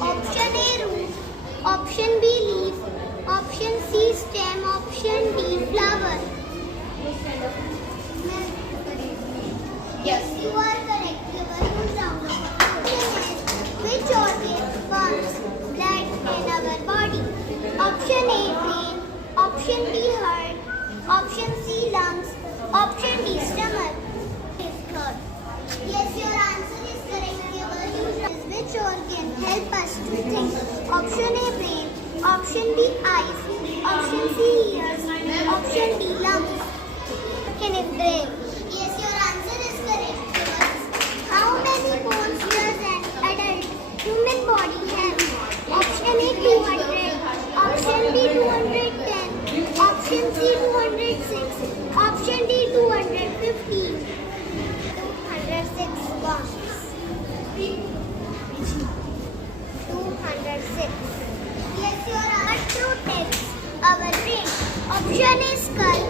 Option A root, option B leaf, option C stem, option D flower. Yes, you are correct. Your round of option is which organ pumps blood in our body? Option A brain, option B heart, option C lungs, option D stomach. Third. Yes, your answer is correct. Which organ help us to think? Option A brain, option B eyes, option C ears, option D lungs. Can it brain? Yes, your answer is correct. How many bones does an adult human body have? Option A 200, option B 210, option C 206, option D 215. 206 bones. 206. Yes, your answer. True text. Our brain. Option A skull.